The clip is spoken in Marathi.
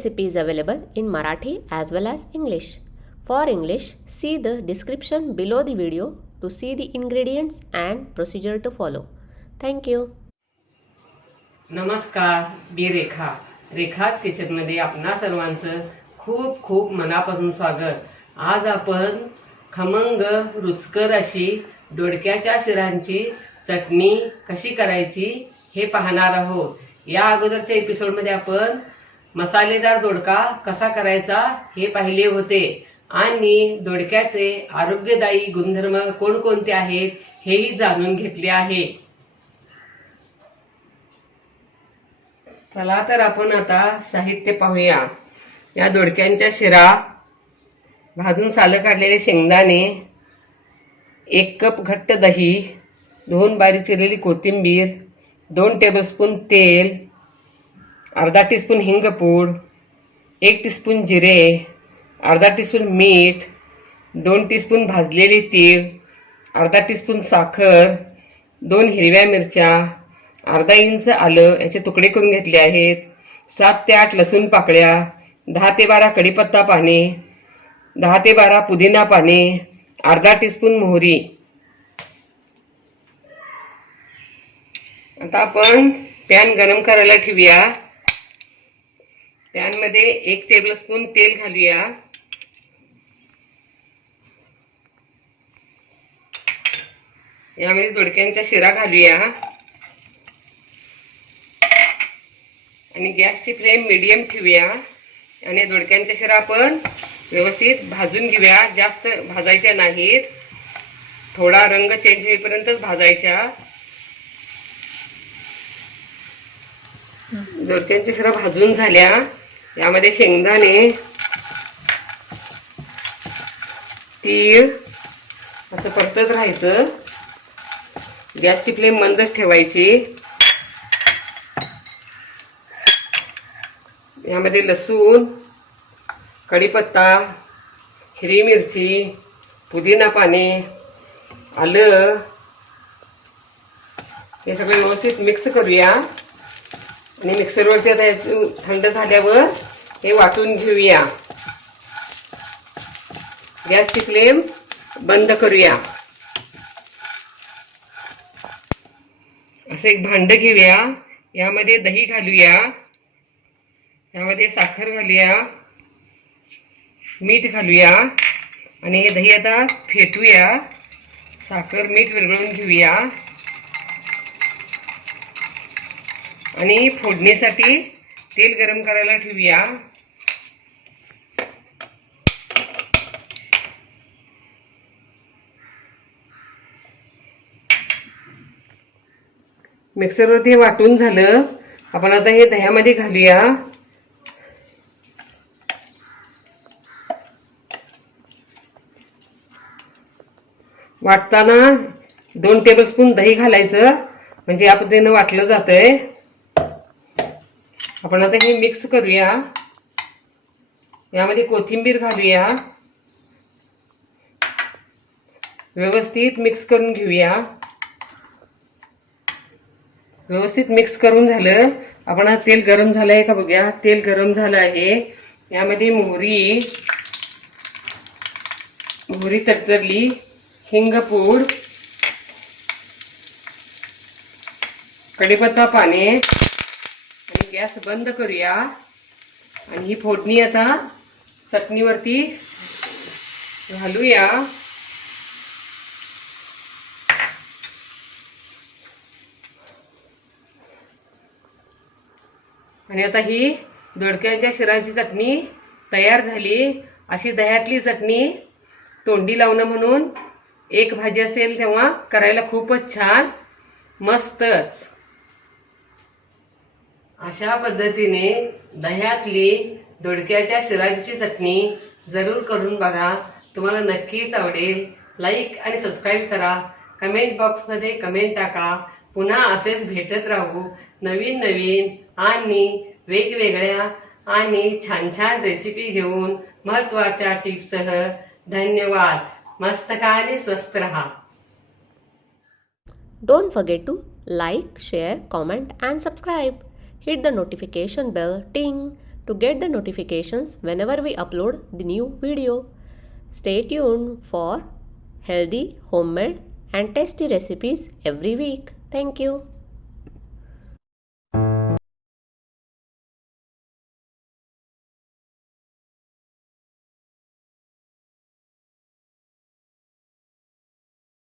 recipe is available in Marathi as well as English. For English, see the description below the video to see the ingredients and procedure to follow. Thank you. नमस्कार, मी रेखा. रेखाच किचनमध्ये आपणा सर्वांचं खूप खूप मनापासून स्वागत. आज आपण खमंग रुचकर अशी दोडक्याच्या शिरांची चटणी कशी करायची हे पाहणार आहोत. या अगोदरच्या एपिसोडमध्ये आपण मसालेदार दोडका कसा करायचा हे पाहिले होते आणि दोडक्याचे आरोग्यदायी गुणधर्म कोणकोणते आहेत हेही जाणून घेतले आहे. चला तर आपण आता साहित्य पाहूया. या दोडक्यांच्या शिरा, भाजून सालं काढलेले शेंगदाणे, 1 कप घट्ट दही, 2 बारीक चिरलेली कोथिंबीर, 2 टेबलस्पून तेल, अर्धा टीस्पून हिंगपूड, 1 टीस्पून जिरे, अर्धा टीस्पून मीठ, 2 टीस्पून भाजलेले तीळ, अर्धा टीस्पून साखर, 2 हिरव्या मिरच्या, अर्धा इंच आलं याचे तुकडे करून घेतले आहेत, 7 ते 8 लसूण पाकळ्या, 10 ते 12 कढीपत्ता पाने, 10 ते 12 पुदिना पाने, अर्धा टीस्पून मोहरी. आता आपण पॅन गरम करायला ठेवूया. पॅन मध्ये 1 टेबलस्पून तेल घालूया. यामध्ये दोडक्यांच्या शिरा घालूया आणि गॅसची फ्लेम मीडियम ठेवूया. आणि दोडक्यांच्या शिरा आपण व्यवस्थित भाजून घेऊया. जास्त भाजायच्या नाहीत, थोडा रंग चेंज होईपर्यंतच भाजायच्या. दोडक्यांच्या शिरा भाजून झाल्या. यामध्ये शेंगदाणे, तीळ असं परतत राहायचं. गॅसची फ्लेम मंदच ठेवायची. यामध्ये लसूण, कढीपत्ता, हिरवी मिरची, पुदिना पाने, आलं हे सगळं व्यवस्थित मिक्स करूया. आणि मिक्सरवरती आता थंड झाल्यावर हे वाटून घेऊया. गॅसची फ्लेम बंद करूया. असं एक भांड घेऊया. यामध्ये दही घालूया. यामध्ये साखर घालूया, मीठ घालूया आणि हे दही आता फेटूया. साखर मीठ विरघळून घेऊया आणि फोडणीसाठी तेल गरम करायला ठेवूया. मिक्सरवरती वाटून झालं. आपण आता हे दह्यामध्ये घालूया. वाटताना 2 टेबलस्पून दही घालायचं, म्हणजे या पद्धतीनं वाटलं जातंय. आपण आता हे मिक्स करूया. यामध्ये कोथिंबीर घालूया. व्यवस्थित मिक्स करून घेऊया. व्यवस्थित मिक्स करून झालं. आपण हा तेल गरम झालं आहे का बघूया. तेल गरम झालं आहे. यामध्ये मोहरी तडतडली, हिंगपूड, कढीपत्ता पाने आणि गॅस बंद करूया. आणि ही फोडणी आता चटणीवरती घालूया. आणि आता ही दोडक्याच्या शिरांची चटणी तयार झाली. अशी दह्यातली चटणी तोंडी लावणं म्हणून एक भाजी असेल तेव्हा करायला खूपच छान, मस्तच. अशा पद्धतीने दह्यातली दोडक्याच्या शिरांची चटणी जरूर करून बघा. तुम्हाला नक्कीच आवडेल. लाईक आणि सबस्क्राईब करा. कमेंट बॉक्समध्ये कमेंट टाका. पुन्हा असेच भेटत राहू नवीन नवीन आणि वेगवेगळ्या आणि छान छान रेसिपी घेऊन, महत्त्वाच्या टिप्ससह. धन्यवाद. मस्त खा आणि स्वस्त रहा. Don't forget to like, share, comment and subscribe. Hit the notification bell ting to get the notifications whenever we upload the new video. Stay tuned for healthy, homemade and tasty recipes every week. Thank you.